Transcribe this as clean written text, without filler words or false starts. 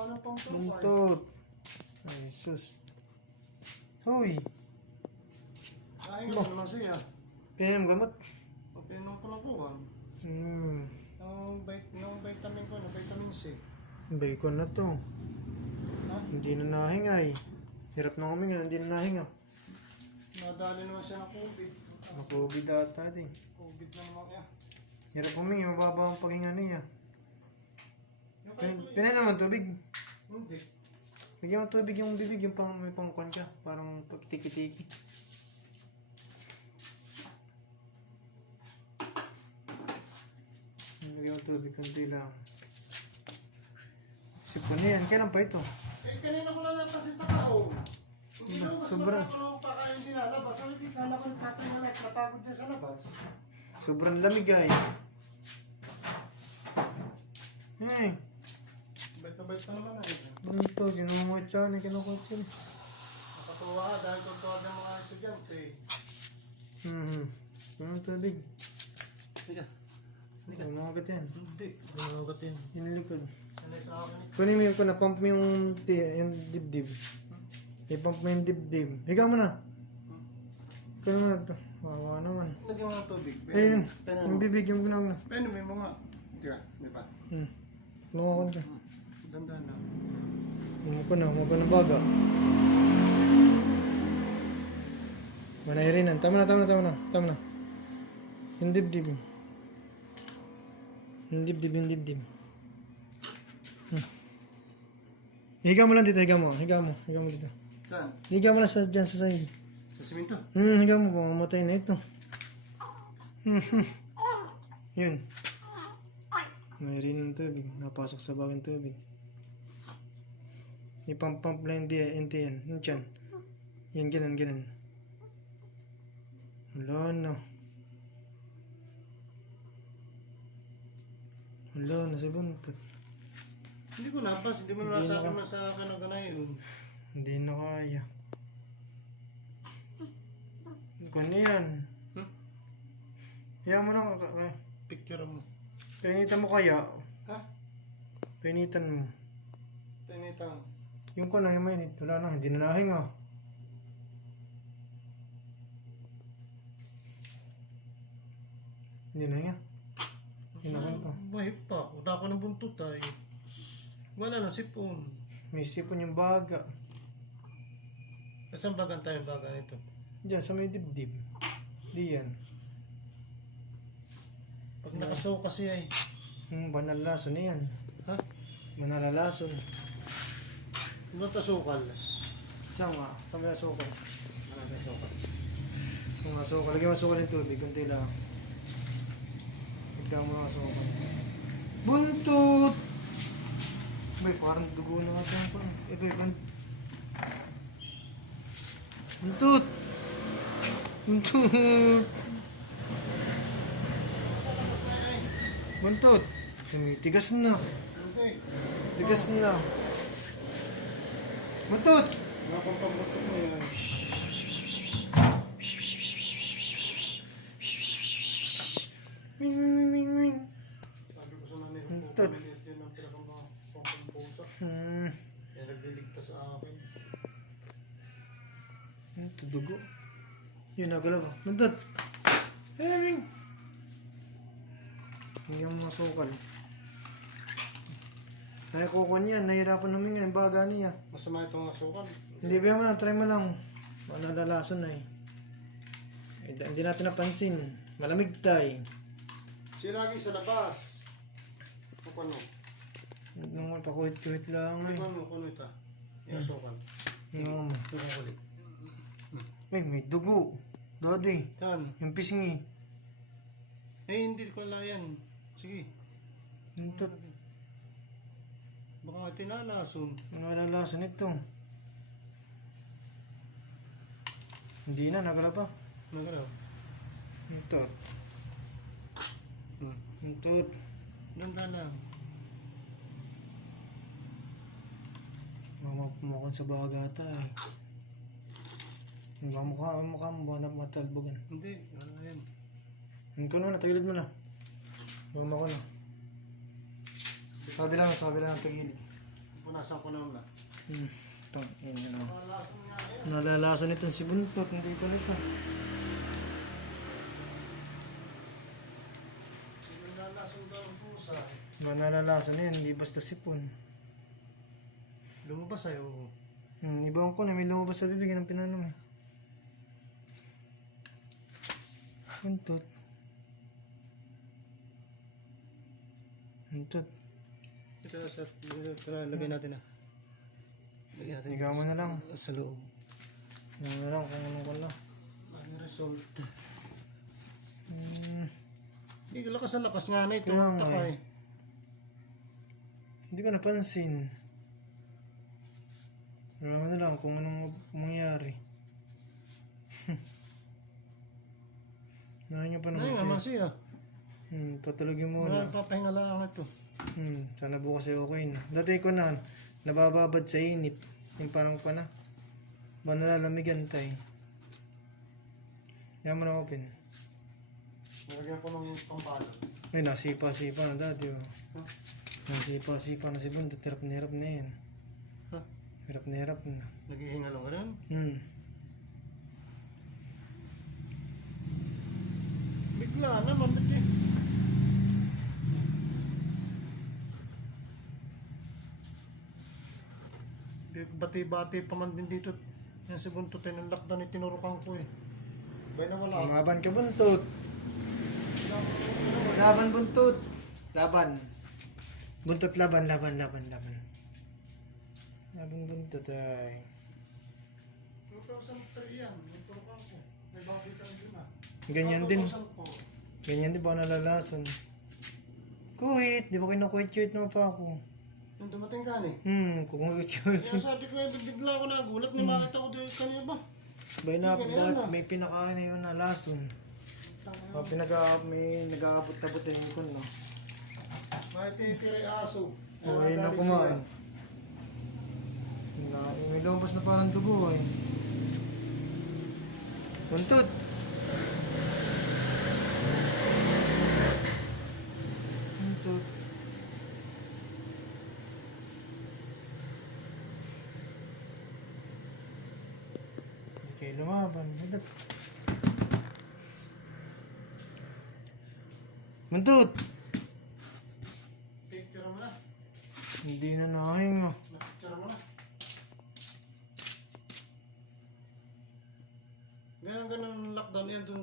Wala nang pang Buntot. Ay, sus. Hoy. Kain ka naman siya. Pinainom gamot. Pinom ko lang kuwan. Nung vitamin ko, nung vitamin C. Bacon na to. Ha? Hindi na nahinga eh. Hirap na huminga, hindi na nahinga. Nadali naman siya ng COVID. COVID ata din. COVID na naman kaya. Hirap huminga, mababa ang paghinga niya. Yung kaya ko Pinay naman tubig. hindi. Bigyan mo tubig yung bibig, yung pang, may pangkon ka. Parang tiki-tiki. Bigyan mo tubig, kunti lang. Sipon na yan. Kailan pa ito? Eh, kanina ko lang napasin sa kaong. Hindi naman mas Sobra. magkakaroon pa kayong dinalabas. Sabi di kala ko yung tatay na napagod dyan sa labas. Sobrang lamig ay. Hey, Bait na bait pa naman na eh. bunto, ginumuhat siya, kinukot siya. Nakatuwa ka dahil tuntuwa ng mga estudyante. Ano tubig? Halika. Umagat yan. Hindi. Lumagat yun. Hinilikod. Ano sa akin eh? Kunin mo yung pump mo yung dibdib. I-pump mo yung dibdib. Higa mo na. Kunin mo na ito. Wawa naman. Lagyan mo ng tubig. Ayun, Peno yung mo. bibig yung gunang na. Peno mo nga. Tira, di ba? Lumakon ka. Dandan na. Umuko na baga. Manahirinan. Tama na. Yung dibdib. Yung dibdib. Higa mo lang dito, higa mo dito. Saan? Higa mo lang dyan sa side. Sa simento? Higa mo, mamatay na ito. Yun. Mayroon ng tubig, napasok sa bagong tubig. Ipump lang yan, yung tiyan. Yan, ganun. Wala na si buntot. Hindi ko napas. Hindi mo Hindi nasa na- akin na sa akin ang ganayon. Hindi na kaya. Kung yan. Kaya mo na, Picture mo. painitan mo kaya. Ha? Painitan mo. Tinitang. Yung ko na yung mainit, wala na, hindi na nahinga. Hindi na hinga. Hinakon pa. Mahip pa. Wala ko ng buntot ay. Wala na sipon. May sipon yung baga. Saan bagan tayo baga nito? Diyan sa may dibdib. Di yan. Pag nakasaw kasi ay. Banalason na yan. Ha? Banalalason. Ano tasukal? Saan nga? Saan may asukal? Ano tasukal? Kung asukal, lagyan mo asukal yung tubig, kunti lang. Higdang mo ang asukal. Buntot! Bay, parang dugo na natin pa. Bay, buntot! Buntot! Tigas na. Hindi. Tigas na. Buntot! Nakapampabutok mo yan. Wing. Sabi ko sa nanay ko, Buntot. pumiliit yun ang pinakapampusa. Hmm. Kaya nagliligtas sa akin. Ito dugo. Yun, nagalaw. Buntot! Wing. Hindi ang mga sukal. Kaya kuko niya, nahirapan namin nga yung baga niya. Masama itong asukal. Hindi ba mo na, try mo lang. Nalalason na eh. Hindi natin napansin. Malamig tayo. Siya lagi sa labas. Kupano? Nung pakuhit-kuhit lang eh. Kupano? Kuno ito. Yung asukal. Yung Yung kulit. may dugo. Dodi. Saan? Yung pisngi. Hindi ko alam yan. Sige. Ito. Baka tinalason. Nalalason ito. Hindi na, nagala pa. Nagalaw. Ito. Ito. Nanda lang. Pumakon sa baga tayo. Mukha mo ba na matalbogan? Hindi. Ano yan? Hindi ko na, tagilid mo na. Bumama ko na. Sabi lang, tagilid. Punasan ko na na. Itong, yun, ano. Malalasan nga yan. Nalalason itong si Buntot, hindi ko nito. Malalasan daw ang pusa. Ba nalalason yan, hindi basta sipon. Lumabas sa'yo. Ibang ko na may lumabas sa bibig ng pinanong eh. Buntot. Buntot. Ito sa lagay natin na. Lagay natin. Ikaw mo na lang. Sa loob. Ikaw mo na lang kung anong wala. Ang result. Hmm, Hindi lakas na lakas nga na ito. Kaya nga Takay. hindi ko napansin. Wala mo na lang kung anong mangyari. Nahin niyo pa naman Ay, siya. naman siya. Patulogin mo na. Papahinga lang ito. Sana bukas ay okay na. Dati ko na, nabababad sa init. Yung parang pa na. Ba nalalamigan tayo. Yan mo na open. Nalagyan ko ng pampalo. Ay, nasipa-sipa na dati. Oh. Huh? Nasipa-sipa na si Buntot. Hirap na yan. Huh? Hirap na. Naghihinga lang ka rin? Bigla naman, ba't eh? Bati-bati pa man din dito. Yan si Buntot ay ng lockdown ay tinurukan ko eh. Bay na wala. Laban ka, Buntot. Laban, Buntot. Laban. Buntot, laban. Laban, Buntot ay. 2003 yan. Tinurukan ko. May bakit ang din ah. Ganyan din. 2004. Ganyan din ba nalalason? Kuhit. Di ba kinukuhit-kuhit mo pa ako? Nung dumating ka ni. Kukuhit-kuhit. Kaya sabi ko eh, bigla ako nagulat. May makita ko dito kanina ba? Bay na, Ganyan na. may pinakain na yun na lason. May nag-aabot-abot na yung kun, no? May titiri aso. Okay na kumain. May lumabas na parang dugo, eh. Buntot! Buntot. Hindi kayo lumaban. Buntot! Buntot! Picture mo na. Hindi na nakahinga. Picture mo na. Ganun lockdown yan dun